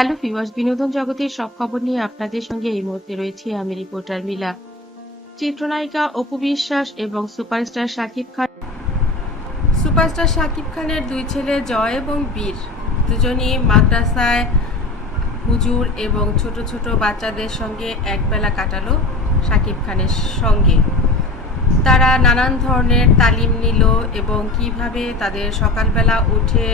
Hello viewers, বিনোদন জগতের সব খবর নিয়ে আপনাদের সঙ্গে এই মুহূর্তে রয়েছি আমি রিপোর্টার মিলা। চিত্রনায়িকা অপু বিশ্বাস এবং সুপারস্টার শাকিব খানের দুই ছেলে জয় এবং বীর দুজনই মাদ্রাসায় হুজুর এবং ছোট ছোট বাচ্চাদের সঙ্গে একবেলা কাটালো শাকিব খানের সঙ্গে। তারা নানান ধরনের তালিম নিল এবং কিভাবে তাদের সকালবেলা উঠে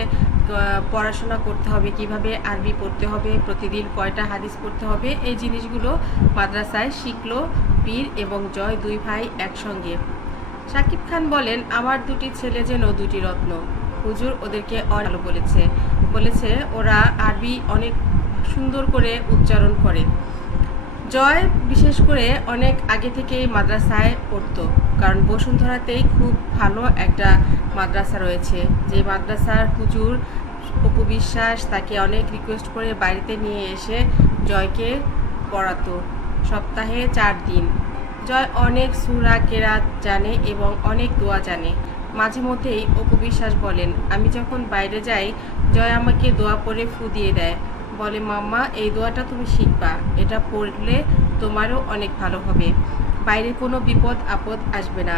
পড়াশোনা করতে হবে, কিভাবে আরবি পড়তে হবে, প্রতিদিন কয়টা হাদিস পড়তে হবে, এই জিনিসগুলো মাদ্রাসায় শিখলো বীর এবং জয় দুই ভাই একসঙ্গে। শাকিব খান বলেন, আমার দুটি ছেলে যেন দুটি রত্ন। হুজুর ওদেরকে ভালো বলেছে ওরা আরবি অনেক সুন্দর করে উচ্চারণ করে। জয় বিশেষ করে অনেক আগে থেকেই মাদ্রাসায় পড়তো, কারণ বসুন্ধরাতেই খুব ভালো একটা মাদ্রাসা রয়েছে, যে মাদ্রাসার হুজুর অপু বিশ্বাস তাকে অনেক রিকোয়েস্ট করে বাড়িতে নিয়ে এসে জয়কে পড়াতো সপ্তাহে 4 দিন। জয় অনেক সূরা কেরাত জানে এবং অনেক দোয়া জানে। মাঝে মধ্যেই অপু বিশ্বাস বলেন, আমি যখন বাইরে যাই জয় আমাকে দোয়া পড়ে ফু দিয়ে দেয়, বলে মাম্মা এই দোয়াটা তুমি শিখবা, এটা পড়লে তোমারও অনেক ভালো হবে, বাইরে কোনো বিপদ আপদ আসবে না।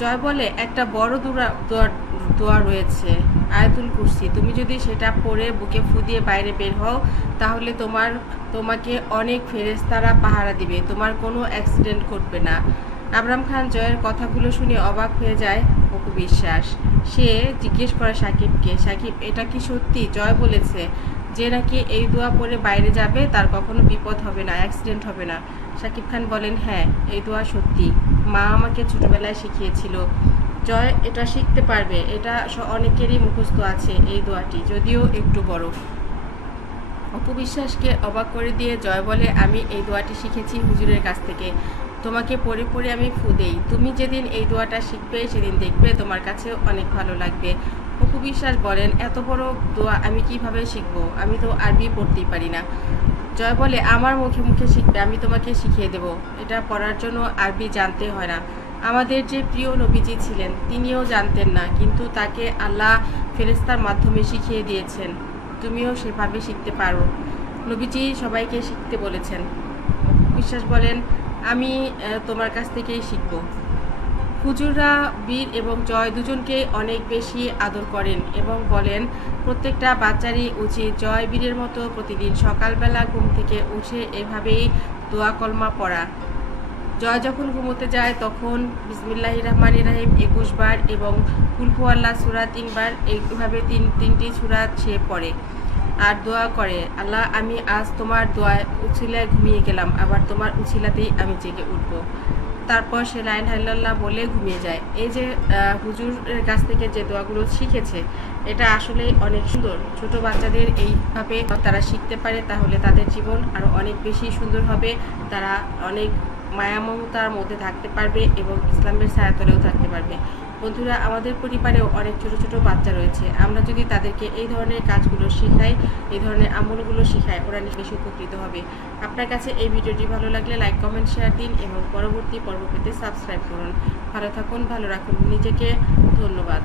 জয় বলে, একটা বড় দোয়া রয়েছে আয়াতুল কুরসি, তুমি যদি সেটা পড়ে বুকে ফু দিয়ে বাইরে বের হও তাহলে তোমাকে অনেক ফেরেশতারা পাহারা দিবে, তোমার কোনো অ্যাক্সিডেন্ট ঘটবে না। আবরাম খান জয়ের কথাগুলো শুনে অবাক হয়ে যায় অপু বিশ্বাস। সে জিজ্ঞেস করে সাকিবকে, সাকিব এটা কি সত্যি জয় বলেছে যে নাকি এই দোয়া পড়ে বাইরে যাবে তার কখনো বিপদ হবে না, অ্যাক্সিডেন্ট হবে না? সাকিব খান বলেন, হ্যাঁ এই দোয়া সত্যি, মা আমাকে ছোটবেলায় শিখিয়েছিল। জয় এটা শিখতে পারবে, এটা অনেকেরই মুখস্থ আছে এই দোয়াটি, যদিও একটু বড়। অপু বিশ্বাসকে অবাক করে দিয়ে জয় বলে, আমি এই দোয়াটি শিখেছি হুজুরের কাছ থেকে, তোমাকে পড়ে পড়ে আমি ফু দেই, তুমি যেদিন এই দোয়াটা শিখবে সেদিন দেখবে তোমার কাছেও অনেক ভালো লাগবে। অপু বিশ্বাস বলেন, এত বড় দোয়া আমি কিভাবে শিখবো, আমি তো আরবি পড়তেই পারি না। জয় বলে, আমার মুখে মুখে শিখবে, আমি তোমাকে শিখিয়ে দেব, এটা পড়ার জন্য আরবি জানতে হয় না। আমাদের যে প্রিয় নবীজি ছিলেন তিনিও জানতেন না, কিন্তু তাকে আল্লাহ ফেরেশতার মাধ্যমে শিখিয়ে দিয়েছেন, তুমিও সেভাবে শিখতে পারো, নবীজি সবাইকে শিখতে বলেছেন। বিশ্বাস বলেন, আমি তোমার কাছ থেকেই শিখব। হুজুররা বীর এবং জয় দুজনকে অনেক বেশি আদর করেন এবং বলেন, প্রত্যেকটা বাচ্চারই উচিত জয় বীরের মতো প্রতিদিন সকালবেলা ঘুম থেকে উঠে এভাবেই দোয়া কলমা পড়া। জয় যখন ঘুমোতে যায় তখন বিসমিল্লাহির রহমানির রহিম 21 বার এবং কুল হুয়াল্লাহ সূরা 3 বার, এইভাবে তিনটি সূরা সে পড়ে আর দোয়া করে, আল্লাহ আমি আজ তোমার দোয়ায় উছিলায় ঘুমিয়ে গেলাম, আবার তোমার উছিলাতেই আমি জেগে উঠব। তারপর সে লা ইলাহা ইল্লাল্লাহ বলে ঘুমিয়ে যায়। এই যে হুজুরের কাছ থেকে যে দোয়াগুলো শিখেছে এটা আসলেই অনেক সুন্দর। ছোট বাচ্চাদের এইভাবে তারা শিখতে পারে তাহলে তাদের জীবন আরও অনেক বেশি সুন্দর হবে, তারা অনেক মায়া মমতার মধ্যে থাকতে পারবে এবং ইসলামের ছায়াতলেও থাকতে পারবে। বন্ধুরা, আমাদের পরিবারেও অনেক ছোট ছোট বাচ্চা রয়েছে, আমরা যদি তাদেরকে এই ধরনের কাজগুলো শেখাই, এই ধরনের আমলগুলো শেখাই, ওরা বেশি উপকৃত হবে। আপনার কাছে এই ভিডিওটি ভালো লাগলে লাইক কমেন্ট শেয়ার দিন এবং পরবর্তী পর্ব পেতে সাবস্ক্রাইব করুন। ভালো থাকুন, ভালো রাখুন নিজেকে। ধন্যবাদ।